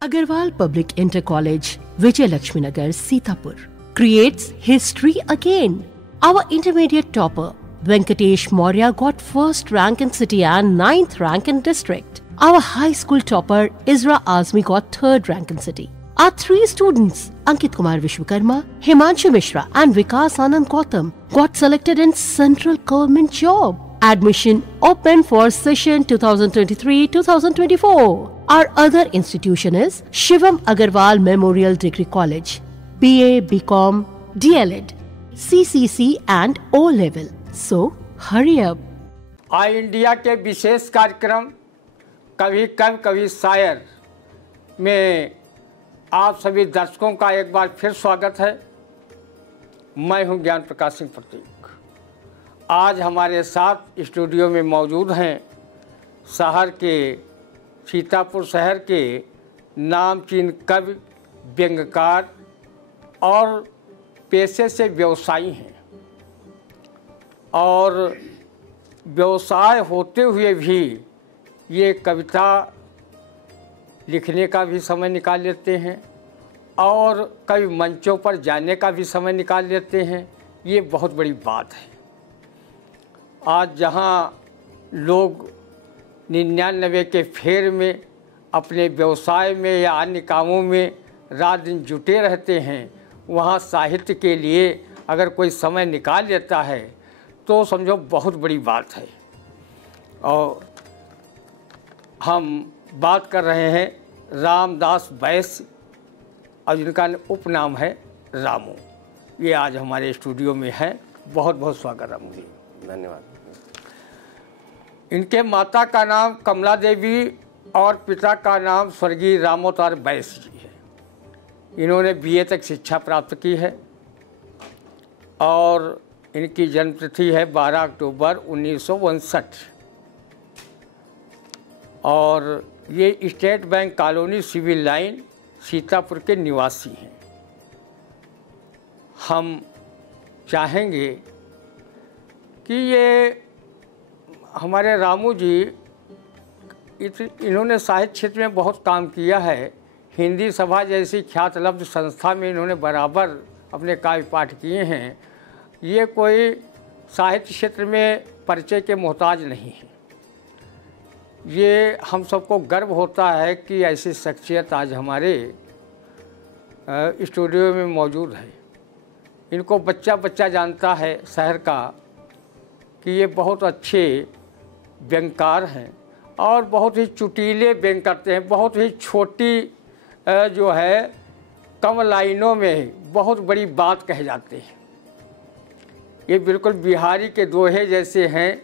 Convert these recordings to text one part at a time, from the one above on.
Agarwal Public Inter College, Vijay Lakshmi Nagar, Sitapur, creates history again. Our intermediate topper, Venkatesh Maurya, got first rank in city and 9th rank in district. Our high school topper, Isra Azmi, got 3rd rank in city. Our 3 students, Ankit Kumar Vishwakarma, Himanshu Mishra and Vikas Anand Gautam, got selected in central government job. Admission open for session 2023-2024. Our other institution is Shivam Agarwal Memorial Degree College, BA, BCom, DLED, CCC and O level. So hurry up. I India के विशेष कार्यक्रम कभी कवि कभी शायर में आप सभी दर्शकों का एक बार फिर स्वागत है। मैं हूं ज्ञान प्रकाश सिंह प्रतीक। आज हमारे साथ स्टूडियो में मौजूद हैं शहर के सीतापुर शहर के नामचीन कवि, व्यंग्यकार और पेशे से व्यवसायी हैं और व्यवसाय होते हुए भी ये कविता लिखने का भी समय निकाल लेते हैं और कई मंचों पर जाने का भी समय निकाल लेते हैं। ये बहुत बड़ी बात है। आज जहाँ लोग 99 के फेर में अपने व्यवसाय में या अन्य कामों में रात दिन जुटे रहते हैं, वहाँ साहित्य के लिए अगर कोई समय निकाल लेता है तो समझो बहुत बड़ी बात है। और हम बात कर रहे हैं रामदास बैस और जिनका उपनाम है रामू। ये आज हमारे स्टूडियो में है। बहुत बहुत स्वागत रामू जी। धन्यवाद। इनके माता का नाम कमला देवी और पिता का नाम स्वर्गीय रामोतार बैस जी है। इन्होंने बीए तक शिक्षा प्राप्त की है और इनकी जन्मतिथि है 12 अक्टूबर 1959 और ये state bank colony civil line Sitapur के निवासी हैं। हम चाहेंगे कि ये हमारे रामू जी इन्होंने साहित्य क्षेत्र में बहुत काम किया है। हिंदी सभा जैसी ख्यातलब्ध संस्था में इन्होंने बराबर अपने काव्य पाठ किए हैं। ये कोई साहित्य क्षेत्र में परिचय के मोहताज नहीं है। ये हम सबको गर्व होता है कि ऐसी शख्सियत आज हमारे स्टूडियो में मौजूद है। इनको बच्चा बच्चा जानता है शहर का कि ये बहुत अच्छे व्यंग्यकार हैं और बहुत ही चुटीले व्यंग्य करते हैं। बहुत ही छोटी जो है कम लाइनों में बहुत बड़ी बात कह जाते हैं। ये बिल्कुल बिहारी के दोहे जैसे हैं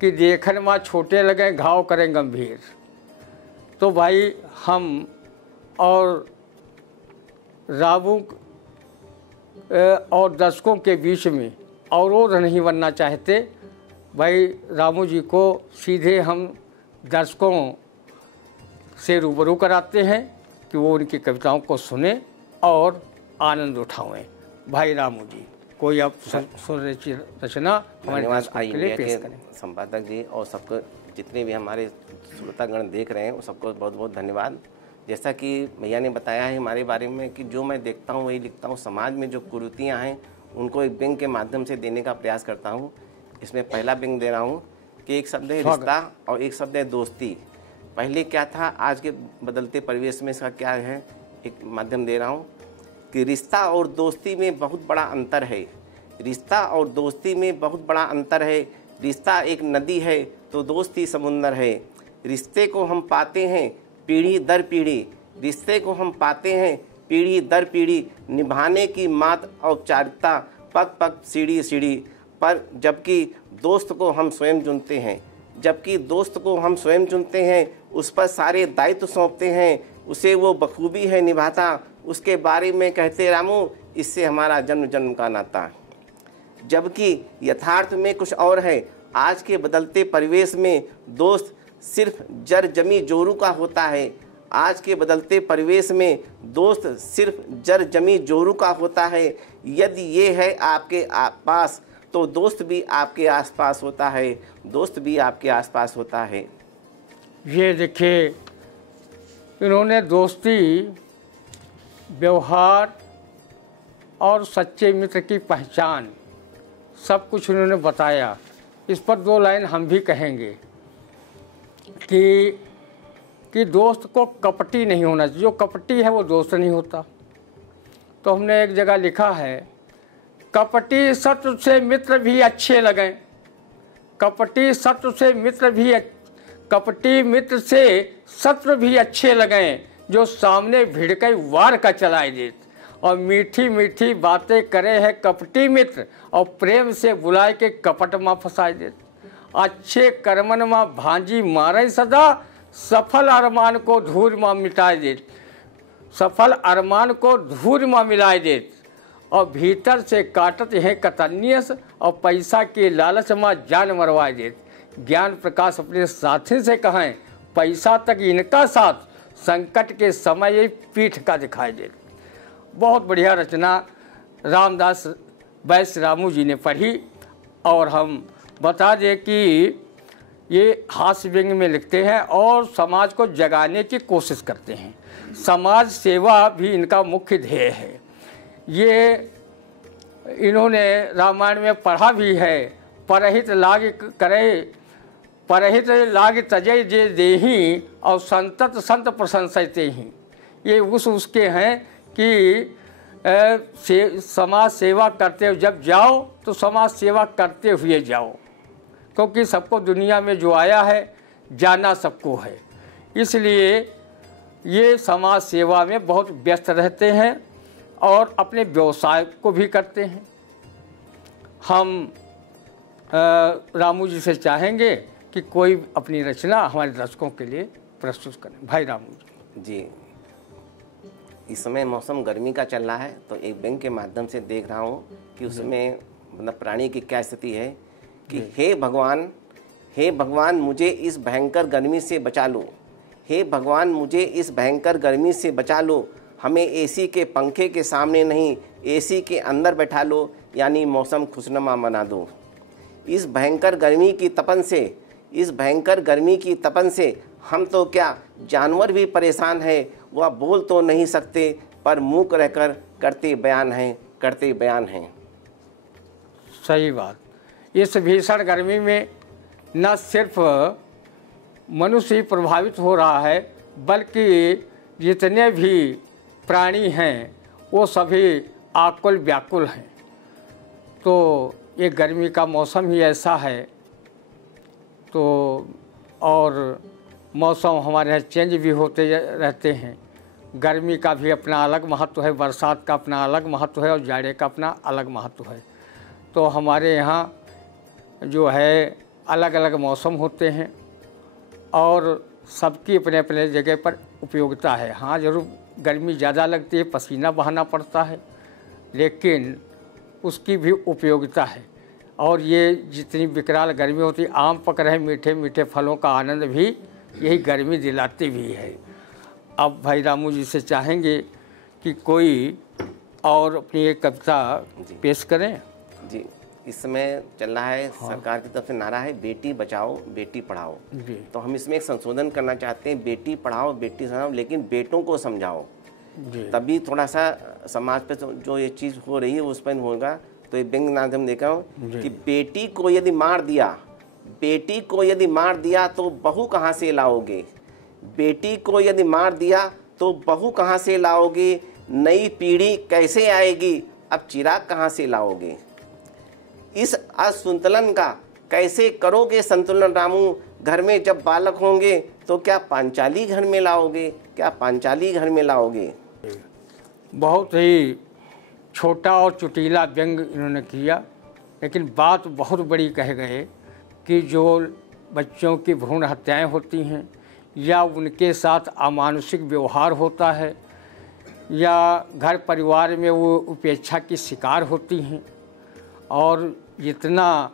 कि देखन माँ छोटे लगें घाव करें गंभीर। तो भाई हम और रामू और दर्शकों के बीच में अवरोध नहीं बनना चाहते। भाई रामू जी को सीधे हम दर्शकों से रूबरू कराते हैं कि वो उनकी कविताओं को सुने और आनंद उठाएं। भाई रामू जी, कोई आप रचना हमारे दर्शकों के लिए पेश करें। संपादक जी और सबको जितने भी हमारे श्रोतागण देख रहे हैं वो सबको बहुत बहुत धन्यवाद। जैसा कि भैया ने बताया है हमारे बारे में कि जो मैं देखता हूँ वही लिखता हूँ। समाज में जो कुरीतियाँ हैं उनको एक व्यंग्य के माध्यम से देने का प्रयास करता हूँ। इसमें पहला व्यंग्य दे रहा हूँ कि एक शब्द है रिश्ता और एक शब्द है दोस्ती। पहले क्या था, आज के बदलते परिवेश में इसका क्या है, एक माध्यम दे रहा हूँ कि रिश्ता और दोस्ती में बहुत बड़ा अंतर है। रिश्ता और दोस्ती में बहुत बड़ा अंतर है। रिश्ता एक नदी है तो दोस्ती समुंदर है। रिश्ते को हम पाते हैं पीढ़ी दर पीढ़ी। रिश्ते को हम पाते हैं पीढ़ी दर पीढ़ी। निभाने की मात औपचारिकता पग पग सीढ़ी सीढ़ी पर, जबकि दोस्त को हम स्वयं चुनते हैं। जबकि दोस्त को हम स्वयं चुनते हैं, उस पर सारे दायित्व सौंपते हैं। उसे वो बखूबी है निभाता। उसके बारे में कहते रामू, इससे हमारा जन्म जन्म का नाता। जबकि यथार्थ में कुछ और है। आज के बदलते परिवेश में दोस्त सिर्फ जर जमी जोरू का होता है। आज के बदलते परिवेश में दोस्त सिर्फ जर जमी जोरू का होता है। यदि ये है आपके पास तो दोस्त भी आपके आसपास होता है। दोस्त भी आपके आसपास होता है। ये देखिए इन्होंने दोस्ती, व्यवहार और सच्चे मित्र की पहचान सब कुछ उन्होंने बताया। इस पर 2 लाइन हम भी कहेंगे कि दोस्त को कपटी नहीं होना चाहिए। जो कपटी है वो दोस्त नहीं होता। तो हमने एक जगह लिखा है, कपटी शत्रु से मित्र भी अच्छे लगें, कपटी शत्रु से मित्र भी, कपटी मित्र से शत्रु भी अच्छे लगें, जो सामने भिड़के वार का चलाए दे, और मीठी मीठी बातें करे है कपटी मित्र, और प्रेम से बुलाए के कपट माँ फंसाए दे। अच्छे कर्मन माँ भांजी मारे सदा, सफल अरमान को धूल माँ मिटाए दे, सफल अरमान को धूल माँ मिलाए दे, और भीतर से काटत है कतन्यस, और पैसा के लालच माँ जान मरवाए दे। ज्ञान प्रकाश अपने साथी से कहें, पैसा तक इनका साथ, संकट के समय ये पीठ का दिखाई दे। बहुत बढ़िया रचना रामदास वैश्य रामू जी ने पढ़ी। और हम बता दें कि ये हास्य व्यंग में लिखते हैं और समाज को जगाने की कोशिश करते हैं। समाज सेवा भी इनका मुख्य ध्येय है। ये इन्होंने रामायण में पढ़ा भी है, परहित लाग करे, परहित लाग तजय जे देही, और संतत संत प्रशंसते ही। ये उसके हैं कि समाज सेवा करते हुए जब जाओ तो समाज सेवा करते हुए जाओ, क्योंकि सबको दुनिया में जो आया है जाना सबको है। इसलिए ये समाज सेवा में बहुत व्यस्त रहते हैं और अपने व्यवसाय को भी करते हैं। हम रामू जी से चाहेंगे कि कोई अपनी रचना हमारे दर्शकों के लिए प्रस्तुत करें। भाई रामू जी। जी, इस समय मौसम गर्मी का चल रहा है, तो एक व्यंग के माध्यम से देख रहा हूँ कि उसमें मतलब प्राणी की क्या स्थिति है कि हे भगवान मुझे इस भयंकर गर्मी से बचा लो, हे भगवान मुझे इस भयंकर गर्मी से बचा लो, हमें एसी के पंखे के सामने नहीं एसी के अंदर बैठा लो, यानी मौसम खुशनुमा बना दो। इस भयंकर गर्मी की तपन से, इस भयंकर गर्मी की तपन से हम तो क्या जानवर भी परेशान है, वह बोल तो नहीं सकते पर मूक रहकर करते बयान हैं। सही बात। इस भीषण गर्मी में न सिर्फ मनुष्य ही प्रभावित हो रहा है, बल्कि जितने भी प्राणी हैं वो सभी आकुल व्याकुल हैं। तो ये गर्मी का मौसम ही ऐसा है। तो और मौसम हमारे यहाँ चेंज भी होते रहते हैं। गर्मी का भी अपना अलग महत्व है, बरसात का अपना अलग महत्व है और जाड़े का अपना अलग महत्व है। तो हमारे यहाँ जो है अलग अलग मौसम होते हैं और सबकी अपने अपने जगह पर उपयोगिता है। हाँ, ज़रूर गर्मी ज़्यादा लगती है, पसीना बहाना पड़ता है, लेकिन उसकी भी उपयोगिता है। और ये जितनी विकराल गर्मी होती है, आम पक रहे मीठे मीठे फलों का आनंद भी यही गर्मी दिलाती भी है। अब भाई रामू जी से चाहेंगे कि कोई और अपनी एक कविता पेश करें। जी, इस समय चल रहा है सरकार की तरफ से नारा है बेटी बचाओ बेटी पढ़ाओ। तो हम इसमें एक संशोधन करना चाहते हैं, बेटी पढ़ाओ बेटी समझाओ, लेकिन बेटों को समझाओ, तभी थोड़ा सा समाज पे जो ये चीज़ हो रही है उस पर होगा। तो ये व्यंग माध्यम देखा हूँ कि बेटी को यदि मार दिया, बेटी को यदि मार दिया तो बहू कहाँ से लाओगे, बेटी को यदि मार दिया तो बहू कहाँ से लाओगे, नई पीढ़ी कैसे आएगी, अब चिराग कहाँ से लाओगे, इस असंतुलन का कैसे करोगे संतुलन रामू, घर में जब बालक होंगे तो क्या पांचाली घर में लाओगे, क्या पांचाली घर में लाओगे। बहुत ही छोटा और चुटीला व्यंग इन्होंने किया, लेकिन बात बहुत बड़ी कह गए कि जो बच्चों की भ्रूण हत्याएं होती हैं या उनके साथ अमानुषिक व्यवहार होता है या घर परिवार में वो उपेक्षा की शिकार होती हैं, और जितना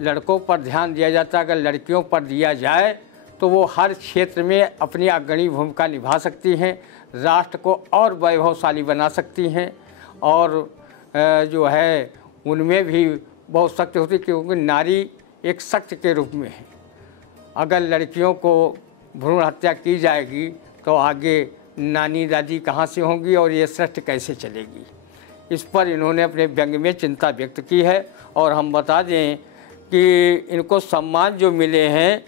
लड़कों पर ध्यान दिया जाता है अगर लड़कियों पर दिया जाए तो वो हर क्षेत्र में अपनी अग्रणी भूमिका निभा सकती हैं, राष्ट्र को और वैभवशाली बना सकती हैं, और जो है उनमें भी बहुत शक्ति होती है, क्योंकि नारी एक शक्ति के रूप में है। अगर लड़कियों को भ्रूण हत्या की जाएगी तो आगे नानी दादी कहाँ से होंगी और ये सृष्टि कैसे चलेगी। इस पर इन्होंने अपने व्यंग में चिंता व्यक्त की है। और हम बता दें कि इनको सम्मान जो मिले हैं,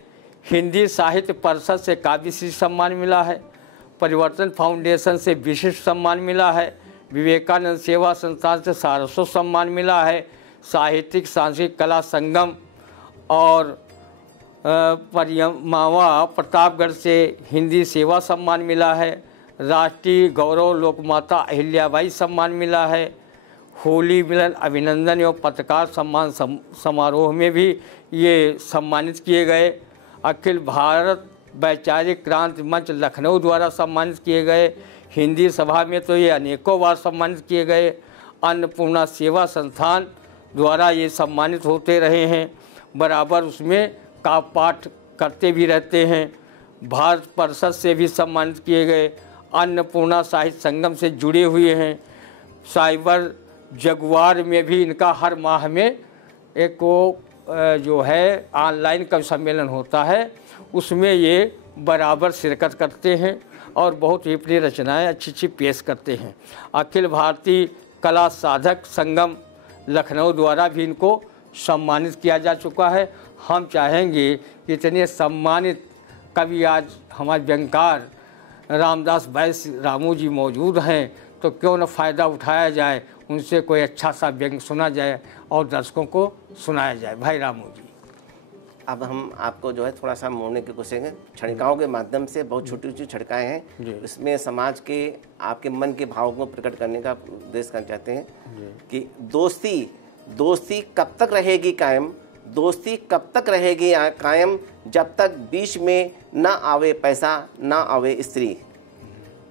हिंदी साहित्य परिषद से काव्यश्री सम्मान मिला है, परिवर्तन फाउंडेशन से विशिष्ट सम्मान मिला है, विवेकानंद सेवा संस्थान से सारस्वत सम्मान मिला है, साहित्यिक सांस्कृतिक कला संगम और परियमावा प्रतापगढ़ से हिंदी सेवा सम्मान मिला है, राष्ट्रीय गौरव लोकमाता अहिल्याबाई सम्मान मिला है, होली मिलन अभिनंदन एवं पत्रकार सम्मान समारोह में भी ये सम्मानित किए गए, अखिल भारत वैचारिक क्रांति मंच लखनऊ द्वारा सम्मानित किए गए, हिंदी सभा में तो ये अनेकों बार सम्मानित किए गए, अन्नपूर्णा सेवा संस्थान द्वारा ये सम्मानित होते रहे हैं, बराबर उसमें काव्य पाठ करते भी रहते हैं, भारत परिषद से भी सम्मानित किए गए, अन्नपूर्णा साहित्य संगम से जुड़े हुए हैं, साइबर जगुआर में भी इनका हर माह में एक जो है ऑनलाइन कवि सम्मेलन होता है, उसमें ये बराबर शिरकत करते हैं और बहुत ही अपनी रचनाएँ अच्छी अच्छी पेश करते हैं। अखिल भारतीय कला साधक संगम लखनऊ द्वारा भी इनको सम्मानित किया जा चुका है। हम चाहेंगे कि इतने सम्मानित कवि आज हमारे व्यंगकार रामदास वैश्य रामू जी मौजूद हैं, तो क्यों न फ़ायदा उठाया जाए, उनसे कोई अच्छा सा व्यंग सुना जाए और दर्शकों को सुनाया जाए। भाई रामू जी, अब हम आपको जो है थोड़ा सा मोड़ने की कोशिश करेंगे। छड़काओं के माध्यम से बहुत छोटी छोटी छड़काएँ हैं, इसमें समाज के आपके मन के भावों को प्रकट करने का उद्देश्य करना चाहते हैं कि दोस्ती कब तक रहेगी कायम, दोस्ती कब तक रहेगी कायम, जब तक बीच में ना आवे पैसा ना आवे स्त्री।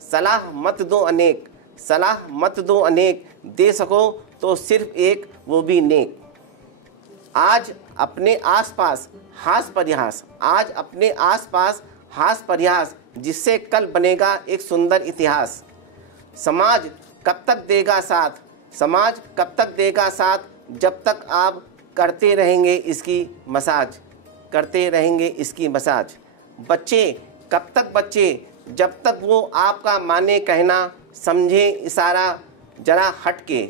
सलाह मत दो अनेक, सलाह मत दो अनेक, दे सको तो सिर्फ एक वो भी नेक। आज अपने आसपास हास परिहास, आज अपने आसपास हास परिहास, जिससे कल बनेगा एक सुंदर इतिहास। समाज कब तक देगा साथ, समाज कब तक देगा साथ, जब तक आप करते रहेंगे इसकी मसाज, करते रहेंगे इसकी मसाज। बच्चे कब तक बच्चे, जब तक वो आपका माने कहना, समझे इशारा जरा हट के।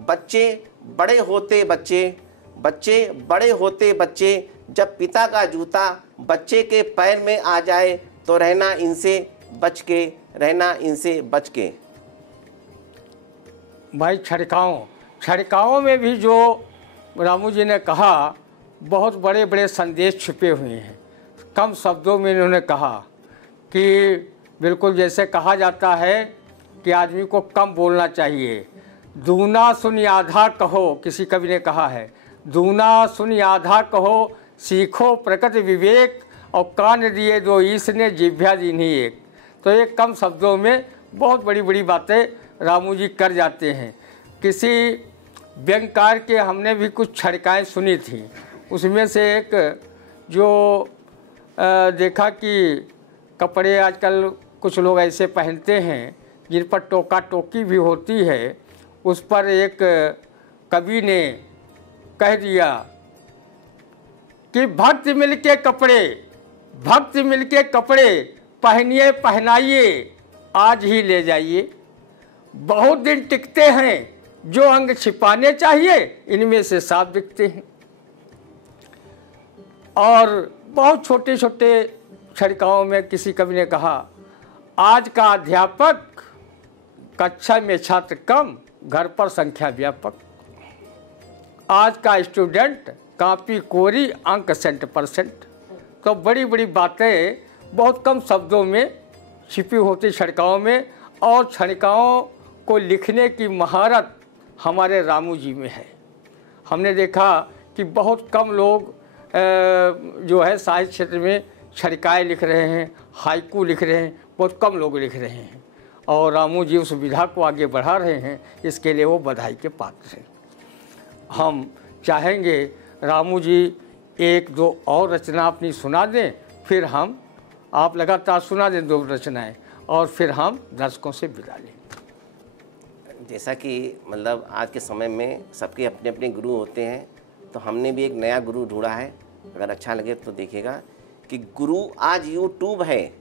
बच्चे बड़े होते बच्चे, बच्चे बड़े होते बच्चे, जब पिता का जूता बच्चे के पैर में आ जाए तो रहना इनसे बच के, रहना इनसे बच के। भाई छड़काओं में भी जो रामू जी ने कहा, बहुत बड़े बड़े संदेश छुपे हुए हैं। कम शब्दों में इन्होंने कहा कि बिल्कुल जैसे कहा जाता है कि आदमी को कम बोलना चाहिए, दूना सुन आधा कहो, किसी कवि ने कहा है, दूना सुन आधा कहो, सीखो प्रकृति विवेक, और कान दिए दो ईश ने जिह्वा दीनी एक। तो ये कम शब्दों में बहुत बड़ी बड़ी बातें रामू जी कर जाते हैं। किसी व्यंगकार के हमने भी कुछ छड़काएँ सुनी थी, उसमें से एक जो देखा कि कपड़े आजकल कुछ लोग ऐसे पहनते हैं जिन पर टोका टोकी भी होती है, उस पर एक कवि ने कह दिया कि भक्त मिलके कपड़े, भक्त मिलके कपड़े पहनिए पहनाइए आज ही ले जाइए, बहुत दिन टिकते हैं जो अंग छिपाने चाहिए इनमें से साफ दिखते हैं। और बहुत छोटे छोटे छड़काओं में किसी कवि ने कहा, आज का अध्यापक कक्षा में छात्र कम, घर पर संख्या व्यापक। आज का स्टूडेंट कॉपी कोरी, अंक 100%। तो बड़ी बड़ी बातें बहुत कम शब्दों में छिपी होती छड़काओं में, और छड़काओं को लिखने की महारत हमारे रामू जी में है। हमने देखा कि बहुत कम लोग जो है साहित्य क्षेत्र में छड़काएँ लिख रहे हैं, हाइकू लिख रहे हैं, बहुत कम लोग लिख रहे हैं, और रामू जी उस विधा को आगे बढ़ा रहे हैं, इसके लिए वो बधाई के पात्र हैं। हम चाहेंगे रामू जी एक दो और रचना अपनी सुना दें, फिर हम आप लगातार सुना दें 2 रचनाएं, और फिर हम दर्शकों से विदा लें। जैसा कि मतलब आज के समय में सबके अपने अपने गुरु होते हैं, तो हमने भी एक नया गुरु ढूंढा है, अगर अच्छा लगे तो देखिएगा कि कि गुरु आज यूट्यूब है,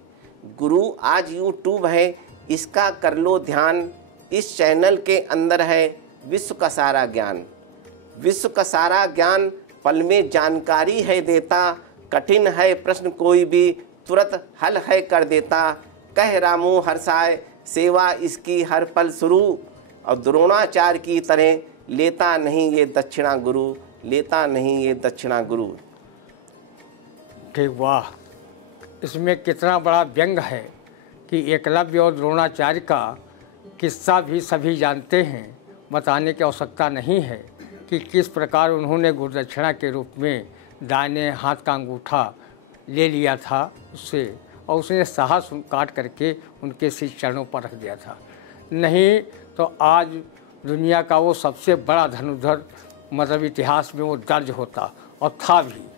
गुरु आज यूट्यूब है, इसका कर लो ध्यान, इस चैनल के अंदर है विश्व का सारा ज्ञान। विश्व का सारा ज्ञान पल में जानकारी है देता, कठिन है प्रश्न कोई भी तुरंत हल है कर देता। कह रामू हर्षाय सेवा इसकी हर पल शुरू, और द्रोणाचार्य की तरह लेता नहीं ये दक्षिणा गुरु, लेता नहीं ये दक्षिणा गुरु। ठीक, वाह, इसमें कितना बड़ा व्यंग है कि एकलव्य और द्रोणाचार्य का किस्सा भी सभी जानते हैं। बताने की आवश्यकता नहीं है कि किस प्रकार उन्होंने गुरुदक्षिणा के रूप में दाहिने हाथ का अंगूठा ले लिया था उससे, और उसने साहस काट करके उनके शीश चरणों पर रख दिया था। नहीं तो आज दुनिया का वो सबसे बड़ा धनुर्धर मतलब इतिहास में वो दर्ज होता, और था भी।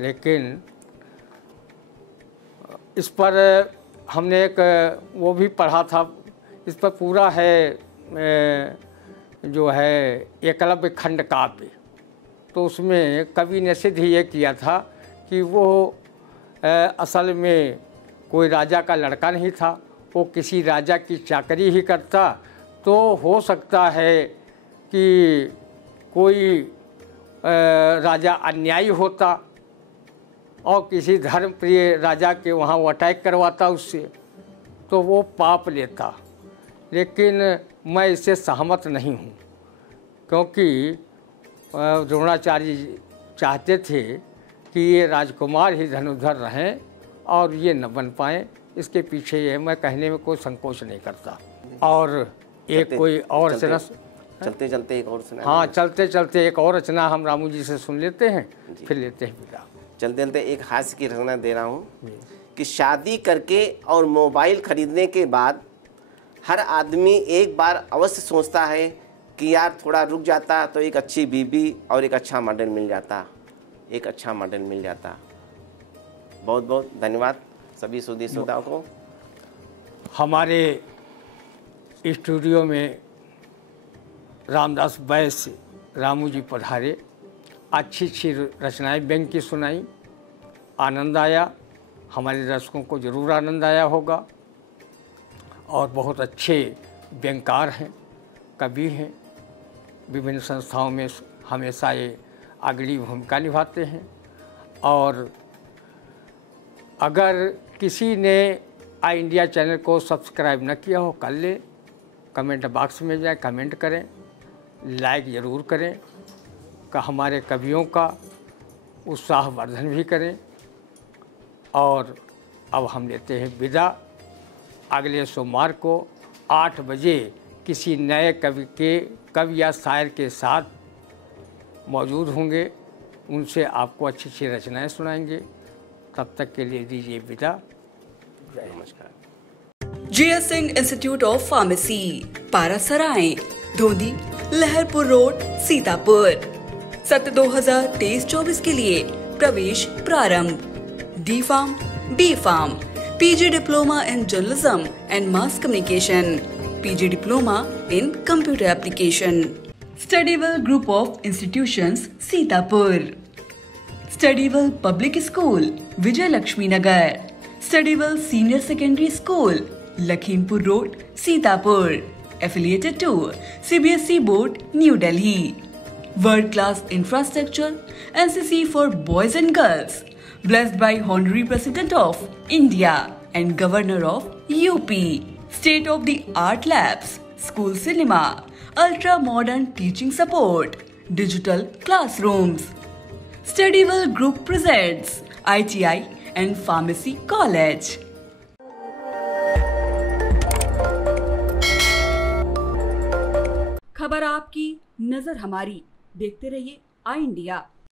लेकिन इस पर हमने एक वो भी पढ़ा था, इस पर पूरा है जो है एकलव्य खंड काव्य। तो उसमें कवि ने सिद्ध ये किया था कि वो असल में कोई राजा का लड़का नहीं था, वो किसी राजा की चाकरी ही करता। तो हो सकता है कि कोई राजा अन्यायी होता और किसी धर्मप्रिय राजा के वहाँ वो अटैक करवाता उससे, तो वो पाप लेता। लेकिन मैं इससे सहमत नहीं हूँ, क्योंकि द्रोणाचार्य जी चाहते थे कि ये राजकुमार ही धनुर्धर रहें और ये न बन पाएँ। इसके पीछे ये मैं कहने में कोई संकोच नहीं करता। और एक कोई और रचना चलते चलते एक और सुना। हाँ, चलते चलते एक और रचना हम रामू जी से सुन लेते हैं, फिर लेते हैं विदा। चलते चलते एक हास्य की रचना दे रहा हूँ कि शादी करके और मोबाइल खरीदने के बाद हर आदमी एक बार अवश्य सोचता है कि यार थोड़ा रुक जाता तो एक अच्छी बीबी और एक अच्छा मॉडल मिल जाता, एक अच्छा मॉडल मिल जाता। बहुत बहुत धन्यवाद सभी सुधी श्रोताओं को। हमारे स्टूडियो में रामदास वैश्य रामू जी पधारे, अच्छी अच्छी रचनाएं व्यंग की सुनाई, आनंद आया। हमारे दर्शकों को ज़रूर आनंद आया होगा। और बहुत अच्छे व्यंगकार हैं, कवि हैं, विभिन्न संस्थाओं में हमेशा ये अग्रणी भूमिका निभाते हैं। और अगर किसी ने आई इंडिया चैनल को सब्सक्राइब न किया हो, कर ले, कमेंट बॉक्स में जाए, कमेंट करें, लाइक ज़रूर करें, का हमारे कवियों का उत्साहवर्धन भी करें। और अब हम लेते हैं विदा। अगले सोमवार को 8 बजे किसी नए कवि या शायर के साथ मौजूद होंगे, उनसे आपको अच्छी अच्छी रचनाएं सुनाएंगे। तब तक के लिए दीजिए विदा। नमस्कार। GS Singh institute of pharmacy, Parasrai, Dhondi, Laharpur road, Sitapur. सत्र 2023-24 के लिए प्रवेश प्रारंभ। D pharm, B pharm, PG diploma in journalism and mass communication, PG diploma in computer application. Studywell group of institutions, Sitapur. Studywell public school, Vijay Lakshmi Nagar. Studywell senior secondary school, Lakhimpur road, Sitapur. Affiliated to CBSE Board, New Delhi. World class infrastructure, NCC for boys and girls. Blessed by Honorary President of India and Governor of UP. State of the art labs, school cinema, ultra modern teaching support, digital classrooms. Studywell Group presents ITI and Pharmacy College. खबर आपकी, नजर हमारी। देखते रहिए आई India.